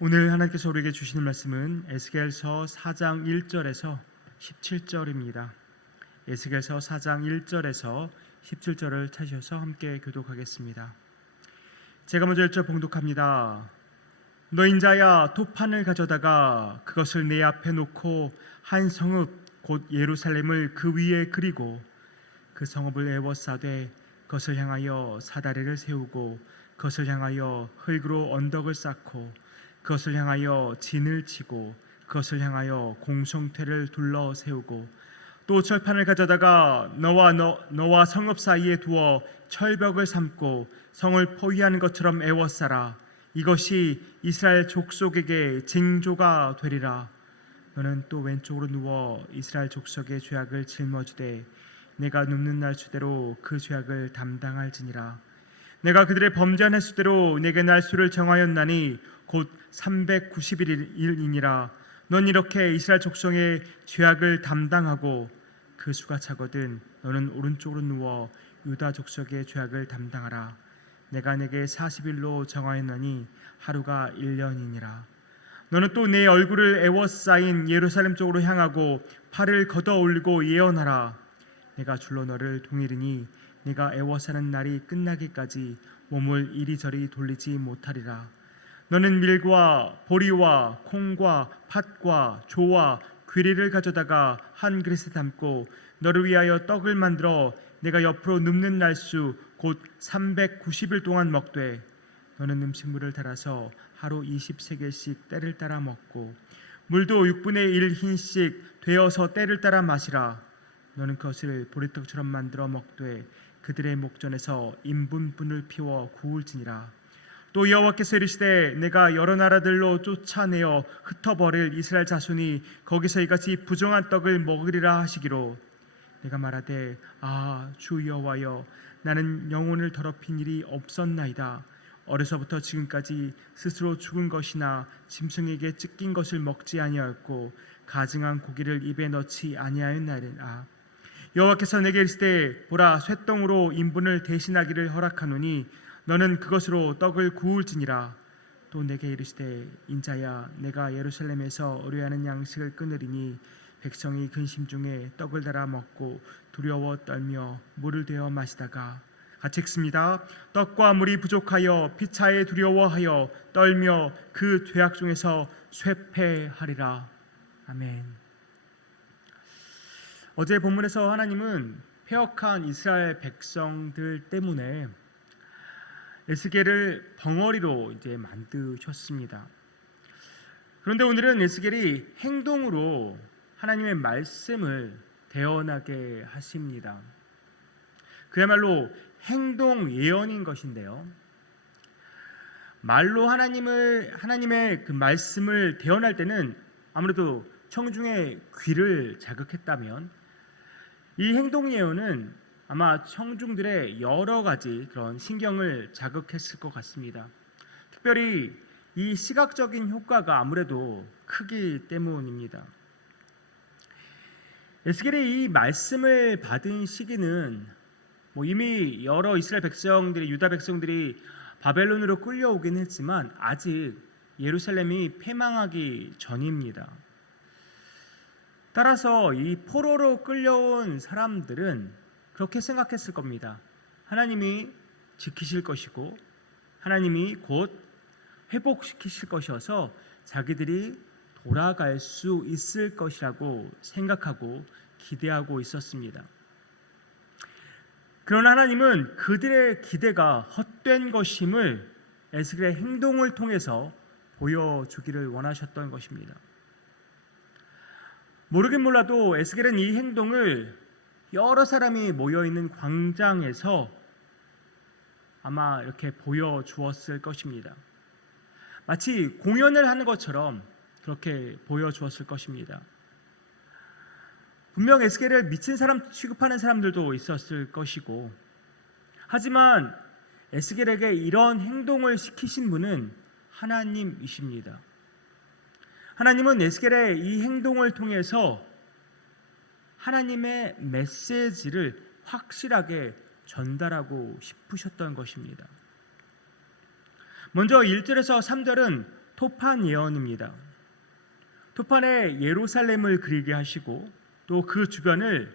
오늘 하나님께서 우리에게 주시는 말씀은 에스겔서 4장 1절에서 17절입니다. 에스겔서 4장 1절에서 17절을 찾으셔서 함께 교독하겠습니다. 제가 먼저 1절 봉독합니다. 너 인자야, 도판을 가져다가 그것을 내 앞에 놓고 한 성읍 곧 예루살렘을 그 위에 그리고 그 성읍을 에워싸되 그것을 향하여 사다리를 세우고 그것을 향하여 흙으로 언덕을 쌓고 그것을 향하여 진을 치고 그것을 향하여 공성퇴를 둘러 세우고 또 철판을 가져다가 너와 성읍 사이에 두어 철벽을 삼고 성을 포위하는 것처럼 에워싸라. 이것이 이스라엘 족속에게 징조가 되리라. 너는 또 왼쪽으로 누워 이스라엘 족속의 죄악을 짊어지되 내가 눕는 날 수대로 그 죄악을 담당할지니라. 내가 그들의 범죄한 횟수대로 내게 날수를 정하였나니 곧 390일이니라. 넌 이렇게 이스라엘 족속의 죄악을 담당하고 그 수가 차거든 너는 오른쪽으로 누워 유다 족속의 죄악을 담당하라. 내가 내게 40일로 정하였나니 하루가 1년이니라. 너는 또 내 얼굴을 에워싸인 예루살렘 쪽으로 향하고 팔을 걷어 올리고 예언하라. 내가 줄로 너를 동이르니 네가 에워싸는 날이 끝나기까지 몸을 이리저리 돌리지 못하리라. 너는 밀과 보리와 콩과 팥과 조와 귀리를 가져다가 한 그릇에 담고 너를 위하여 떡을 만들어 내가 옆으로 눕는 날수 곧 390일 동안 먹되 너는 음식물을 달아서 하루 20세겔씩 때를 따라 먹고 물도 6분의 1 흰씩 되어서 때를 따라 마시라. 너는 그것을 보리떡처럼 만들어 먹되 그들의 목전에서 인분분을 피워 구울지니라. 또 여호와께서 이르시되 내가 여러 나라들로 쫓아내어 흩어버릴 이스라엘 자손이 거기서 이같이 부정한 떡을 먹으리라 하시기로 내가 말하되 주 여호와여, 나는 영혼을 더럽힌 일이 없었나이다. 어려서부터 지금까지 스스로 죽은 것이나 짐승에게 찢긴 것을 먹지 아니하였고 가증한 고기를 입에 넣지 아니하였나이다. 여호와께서 내게 이르시되 보라, 쇠똥으로 인분을 대신하기를 허락하노니 너는 그것으로 떡을 구울지니라. 또 내게 이르시되 인자야, 내가 예루살렘에서 의뢰하는 양식을 끊으리니 백성이 근심 중에 떡을 달아 먹고 두려워 떨며 물을 되어 마시다가 같이 읽습니다. 떡과 물이 부족하여 피차에 두려워하여 떨며 그 죄악 중에서 쇠폐하리라. 아멘. 어제 본문에서 하나님은 패역한 이스라엘 백성들 때문에 에스겔을 벙어리로 만드셨습니다. 그런데 오늘은 에스겔이 행동으로 하나님의 말씀을 대언하게 하십니다. 그야말로 행동 예언인 것인데요. 말로 하나님의 그 말씀을 대언할 때는 아무래도 청중의 귀를 자극했다면 이 행동 예언은 아마 청중들의 여러 가지 그런 신경을 자극했을 것 같습니다. 특별히 이 시각적인 효과가 아무래도 크기 때문입니다. 에스겔이 이 말씀을 받은 시기는 이미 여러 이스라엘 백성들이, 유다 백성들이 바벨론으로 끌려오긴 했지만 아직 예루살렘이 패망하기 전입니다. 따라서 이 포로로 끌려온 사람들은 그렇게 생각했을 겁니다. 하나님이 지키실 것이고 하나님이 곧 회복시키실 것이어서 자기들이 돌아갈 수 있을 것이라고 생각하고 기대하고 있었습니다. 그러나 하나님은 그들의 기대가 헛된 것임을 에스겔의 행동을 통해서 보여주기를 원하셨던 것입니다. 모르긴 몰라도 에스겔은 이 행동을 여러 사람이 모여있는 광장에서 아마 이렇게 보여주었을 것입니다. 마치 공연을 하는 것처럼 그렇게 보여주었을 것입니다. 분명 에스겔을 미친 사람 취급하는 사람들도 있었을 것이고, 하지만 에스겔에게 이런 행동을 시키신 분은 하나님이십니다. 하나님은 에스겔의 이 행동을 통해서 하나님의 메시지를 확실하게 전달하고 싶으셨던 것입니다. 먼저 1절에서 3절은 토판 예언입니다. 토판에 예루살렘을 그리게 하시고 또 그 주변을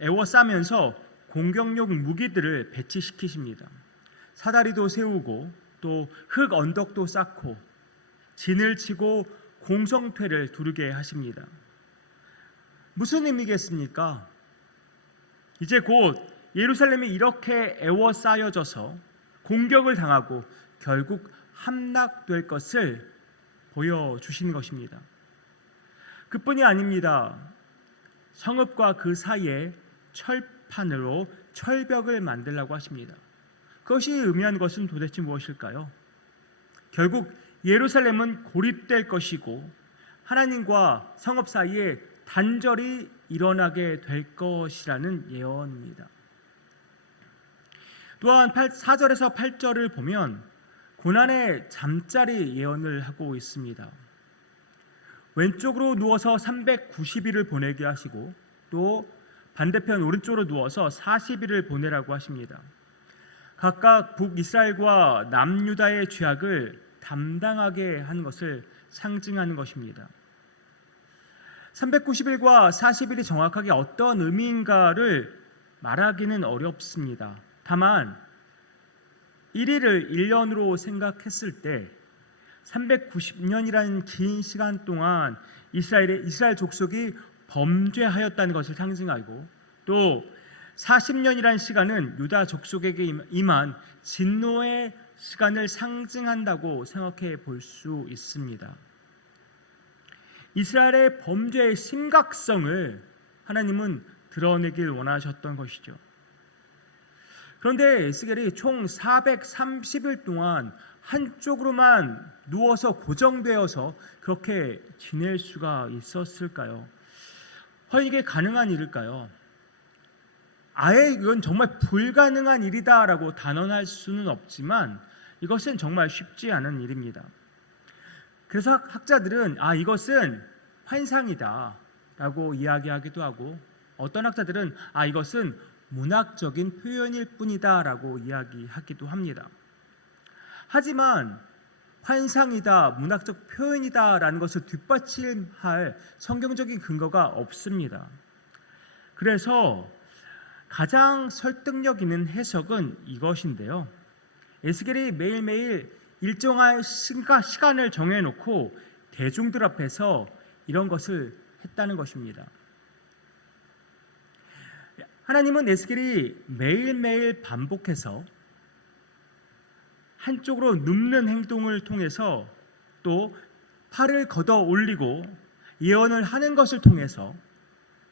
에워싸면서 공격용 무기들을 배치시키십니다. 사다리도 세우고 또 흙 언덕도 쌓고 진을 치고 공성퇴를 두르게 하십니다. 무슨 의미겠습니까? 이제 곧 예루살렘이 이렇게 에워싸여져서 공격을 당하고 결국 함락될 것을 보여주시는 것입니다. 그뿐이 아닙니다. 성읍과 그 사이에 철판으로 철벽을 만들라고 하십니다. 그것이 의미하는 것은 도대체 무엇일까요? 결국 예루살렘은 고립될 것이고 하나님과 성읍 사이에 단절이 일어나게 될 것이라는 예언입니다. 또한 4절에서 8절을 보면 고난의 잠자리 예언을 하고 있습니다. 왼쪽으로 누워서 390일을 보내게 하시고 또 반대편 오른쪽으로 누워서 40일을 보내라고 하십니다. 각각 북이스라엘과 남유다의 죄악을 담당하게 하는 것을 상징하는 것입니다. 390일과 40일이 정확하게 어떤 의미인가를 말하기는 어렵습니다. 다만 1일을 1년으로 생각했을 때 390년이라는 긴 시간 동안 이스라엘 족속이 범죄하였다는 것을 상징하고 또 40년이라는 시간은 유다 족속에게 임한 진노의 시간을 상징한다고 생각해 볼 수 있습니다. 이스라엘의 범죄의 심각성을 하나님은 드러내길 원하셨던 것이죠. 그런데 에스겔이 총 430일 동안 한쪽으로만 누워서 고정되어서 그렇게 지낼 수가 있었을까요? 과연 이게 가능한 일일까요? 아예 이건 정말 불가능한 일이다라고 단언할 수는 없지만 이것은 정말 쉽지 않은 일입니다. 그래서 학자들은 이것은 환상이다 라고 이야기하기도 하고 어떤 학자들은 이것은 문학적인 표현일 뿐이다 라고 이야기하기도 합니다. 하지만 환상이다, 문학적 표현이다 라는 것을 뒷받침할 성경적인 근거가 없습니다. 그래서 가장 설득력 있는 해석은 이것인데요. 에스겔이 매일매일 일정한 시간을 정해놓고 대중들 앞에서 이런 것을 했다는 것입니다. 하나님은 에스겔이 매일매일 반복해서 한쪽으로 눕는 행동을 통해서 또 팔을 걷어 올리고 예언을 하는 것을 통해서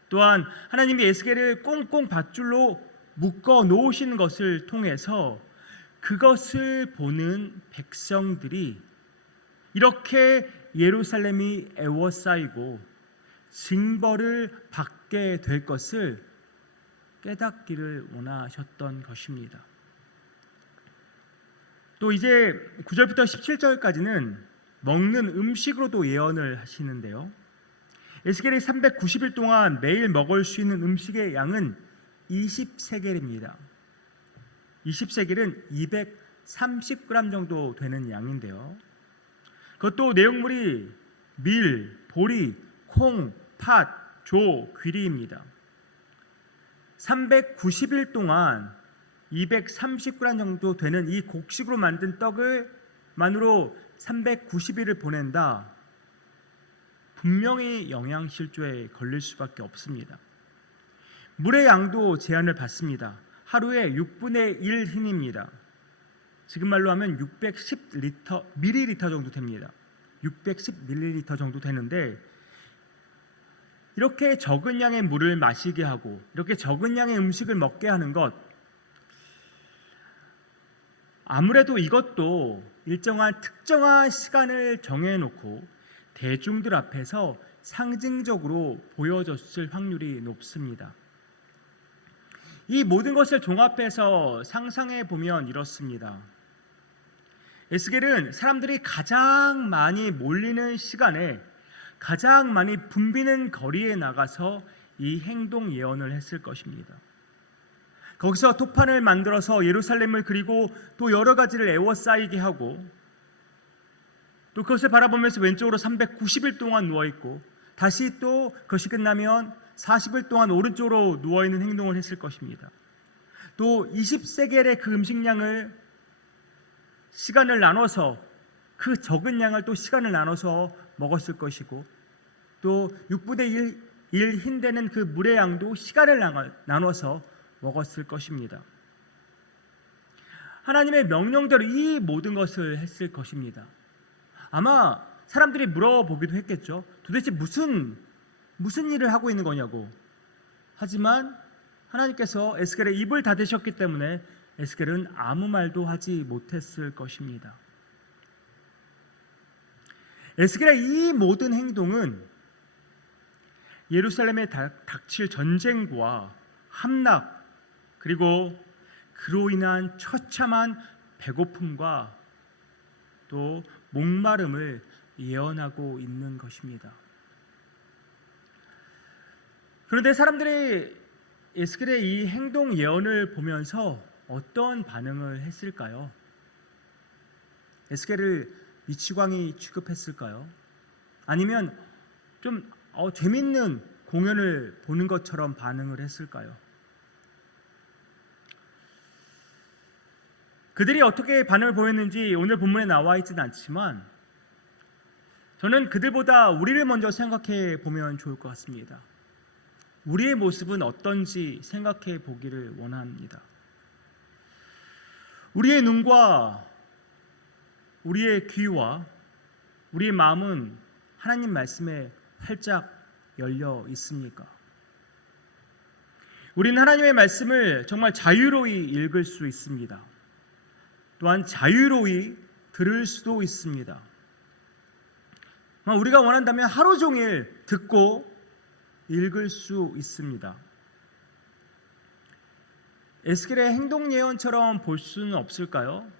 또한 하나님이 에스겔을 꽁꽁 밧줄로 묶어 놓으시는 것을 통해서 그것을 보는 백성들이 이렇게 예루살렘이 에워싸이고 징벌을 받게 될 것을 깨닫기를 원하셨던 것입니다. 또 이제 9절부터 17절까지는 먹는 음식으로도 예언을 하시는데요. 에스겔이 390일 동안 매일 먹을 수 있는 음식의 양은 20세겔입니다. 20세겔은 230g 정도 되는 양인데요. 그것도 내용물이 밀, 보리, 콩, 팥, 조, 귀리입니다. 390일 동안 230g 정도 되는 이 곡식으로 만든 떡을 만으로 390일을 보낸다. 분명히 영양실조에 걸릴 수밖에 없습니다. 물의 양도 제한을 받습니다. 하루에 6분의 1 힘입니다. 지금 말로 하면 610 밀리리터 정도 됩니다. 610 밀리리터 정도 되는데 이렇게 적은 양의 물을 마시게 하고 이렇게 적은 양의 음식을 먹게 하는 것, 아무래도 이것도 일정한 특정한 시간을 정해놓고 대중들 앞에서 상징적으로 보여줬을 확률이 높습니다. 이 모든 것을 종합해서 상상해 보면 이렇습니다. 에스겔은 사람들이 가장 많이 몰리는 시간에 가장 많이 붐비는 거리에 나가서 이 행동 예언을 했을 것입니다. 거기서 토판을 만들어서 예루살렘을 그리고 또 여러 가지를 에워싸이게 하고 또 그것을 바라보면서 왼쪽으로 390일 동안 누워있고, 다시 또 그것이 끝나면 40일 동안 오른쪽으로 누워있는 행동을 했을 것입니다. 또 20세겔의 그 음식량을 시간을 나눠서, 그 적은 양을 또 시간을 나눠서 먹었을 것이고, 또 6분의 1 흰되는 그 물의 양도 시간을 나눠서 먹었을 것입니다. 하나님의 명령대로 이 모든 것을 했을 것입니다. 아마 사람들이 물어보기도 했겠죠. 도대체 무슨 일을 하고 있는 거냐고. 하지만 하나님께서 에스겔의 입을 닫으셨기 때문에 에스겔은 아무 말도 하지 못했을 것입니다. 에스겔의 이 모든 행동은 예루살렘에 닥칠 전쟁과 함락, 그리고 그로 인한 처참한 배고픔과 또 목마름을 예언하고 있는 것입니다. 그런데 사람들이 에스겔의 이 행동 예언을 보면서 어떤 반응을 했을까요? 에스겔을 미치광이 취급했을까요? 아니면 좀 재밌는 공연을 보는 것처럼 반응을 했을까요? 그들이 어떻게 반응을 보였는지 오늘 본문에 나와 있지는 않지만, 저는 그들보다 우리를 먼저 생각해 보면 좋을 것 같습니다. 우리의 모습은 어떤지 생각해 보기를 원합니다. 우리의 눈과 우리의 귀와 우리의 마음은 하나님 말씀에 활짝 열려 있습니까? 우리는 하나님의 말씀을 정말 자유로이 읽을 수 있습니다. 또한 자유로이 들을 수도 있습니다. 우리가 원한다면 하루 종일 듣고 읽을 수 있습니다. 에스겔의 행동 예언처럼 볼 수는 없을까요?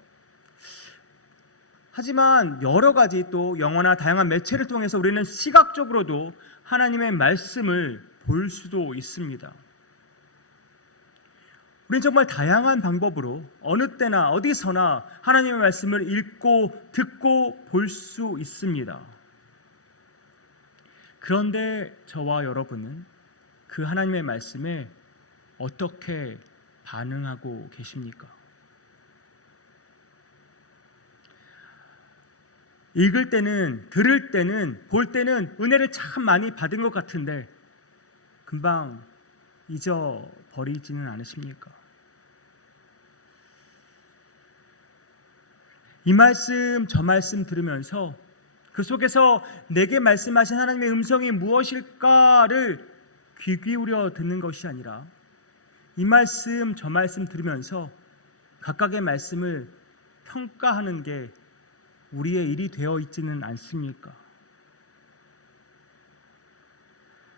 하지만 여러 가지 또 영화나 다양한 매체를 통해서 우리는 시각적으로도 하나님의 말씀을 볼 수도 있습니다. 우리는 정말 다양한 방법으로 어느 때나 어디서나 하나님의 말씀을 읽고 듣고 볼 수 있습니다. 그런데 저와 여러분은 그 하나님의 말씀에 어떻게 반응하고 계십니까? 읽을 때는, 들을 때는, 볼 때는 은혜를 참 많이 받은 것 같은데 금방 잊어버리지는 않으십니까? 이 말씀 저 말씀 들으면서 그 속에서 내게 말씀하신 하나님의 음성이 무엇일까를 귀 기울여 듣는 것이 아니라 이 말씀 저 말씀 들으면서 각각의 말씀을 평가하는 게 우리의 일이 되어 있지는 않습니까?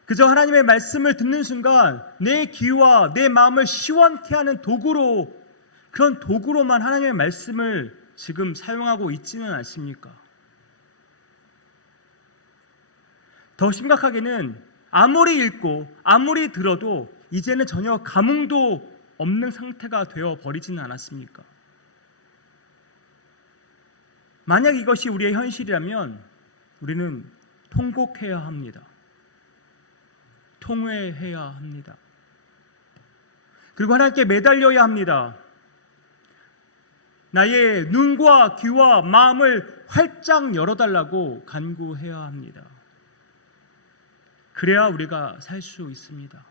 그저 하나님의 말씀을 듣는 순간 내 귀와 내 마음을 시원케 하는 도구로, 그런 도구로만 하나님의 말씀을 지금 사용하고 있지는 않습니까? 더 심각하게는 아무리 읽고 아무리 들어도 이제는 전혀 감흥도 없는 상태가 되어 버리지는 않았습니까? 만약 이것이 우리의 현실이라면 우리는 통곡해야 합니다. 통회해야 합니다. 그리고 하나님께 매달려야 합니다. 나의 눈과 귀와 마음을 활짝 열어달라고 간구해야 합니다. 그래야 우리가 살 수 있습니다.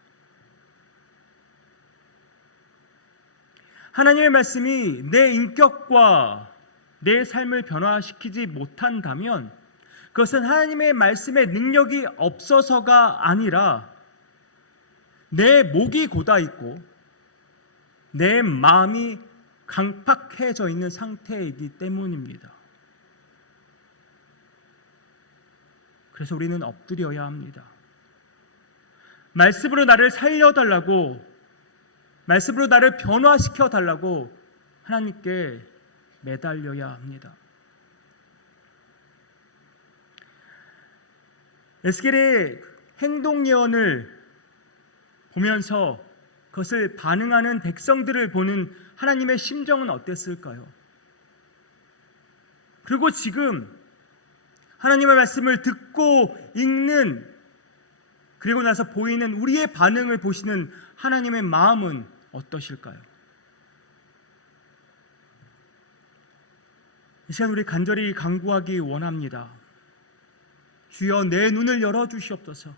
하나님의 말씀이 내 인격과 내 삶을 변화시키지 못한다면 그것은 하나님의 말씀의 능력이 없어서가 아니라 내 목이 곧아 있고 내 마음이 강팍해져 있는 상태이기 때문입니다. 그래서 우리는 엎드려야 합니다. 말씀으로 나를 살려달라고, 말씀으로 나를 변화시켜달라고 하나님께 매달려야 합니다. 에스겔의 행동 예언을 보면서 그것을 반응하는 백성들을 보는 하나님의 심정은 어땠을까요? 그리고 지금 하나님의 말씀을 듣고 읽는, 그리고 나서 보이는 우리의 반응을 보시는 하나님의 마음은 어떠실까요? 이 시간 우리 간절히 간구하기 원합니다. 주여, 내 눈을 열어주시옵소서.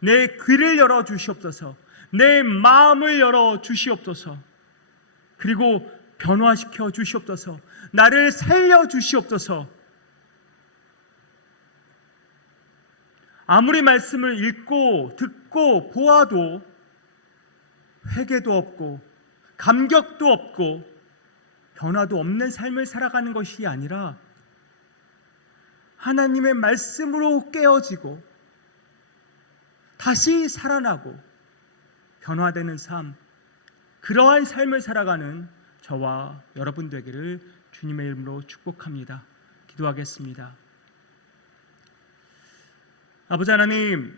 내 귀를 열어주시옵소서. 내 마음을 열어주시옵소서. 그리고 변화시켜 주시옵소서. 나를 살려주시옵소서. 아무리 말씀을 읽고 듣고 보아도 회개도 없고 감격도 없고 변화도 없는 삶을 살아가는 것이 아니라 하나님의 말씀으로 깨어지고 다시 살아나고 변화되는 삶, 그러한 삶을 살아가는 저와 여러분 되기를 주님의 이름으로 축복합니다. 기도하겠습니다. 아버지 하나님,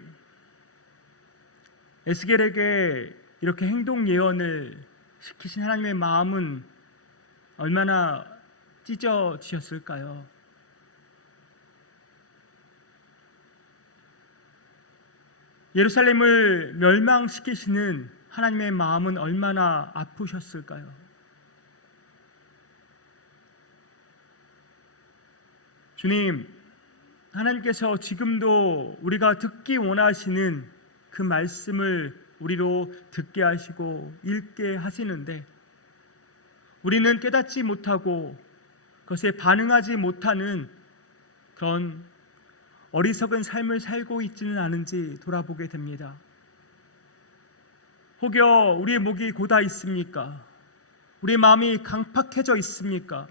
에스겔에게 이렇게 행동 예언을 시키신 하나님의 마음은 얼마나 찢어지셨을까요? 예루살렘을 멸망시키시는 하나님의 마음은 얼마나 아프셨을까요? 주님, 하나님께서 지금도 우리가 듣기 원하시는 그 말씀을 우리로 듣게 하시고 읽게 하시는데 우리는 깨닫지 못하고 그것에 반응하지 못하는 그런 어리석은 삶을 살고 있지는 않은지 돌아보게 됩니다. 혹여 우리의 목이 고다 있습니까? 우리의 마음이 강팍해져 있습니까?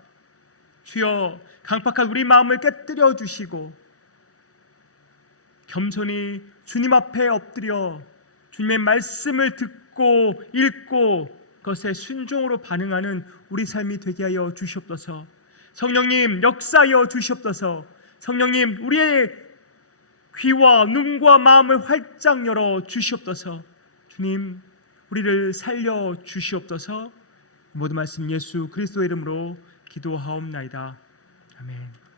주여, 강팍한 우리 마음을 깨뜨려 주시고 겸손히 주님 앞에 엎드려 주님의 말씀을 듣고 읽고 그것에 순종으로 반응하는 우리 삶이 되게 하여 주시옵소서. 성령님, 역사하여 주시옵소서. 성령님, 우리의 귀와 눈과 마음을 활짝 열어 주시옵소서. 주님, 우리를 살려 주시옵소서. 모든 말씀 예수 그리스도의 이름으로 기도하옵나이다. 아멘.